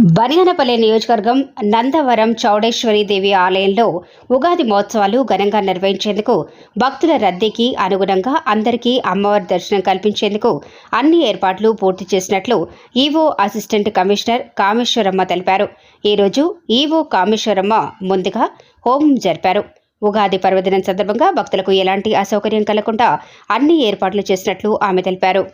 బనియానపల్లె నియోజకవర్గం నందవరం చౌడేశ్వరి దేవి ఆలయంలో ఉగాది మహోత్సవాలు ఘనంగా నిర్వహించేందుకు భక్తుల రద్దీకి అనుగుణంగా అందరికీ అమ్మవారి దర్శనం కల్పించేందుకు అన్ని ఏర్పాట్లు పూర్తి చేసినట్లు ఈవో అసిస్టెంట్ కమిషనర్ కామేశ్వరమ్మ తెలిపారు. ఈరోజు ఈవో కామేశ్వరమ్మ ముందుగా హోమం జరిపారు. ఉగాది పర్వదినం సందర్భంగా భక్తులకు ఎలాంటి అసౌకర్యం కలగకుండా అన్ని ఏర్పాట్లు చేసినట్లు ఆమె తెలిపారు.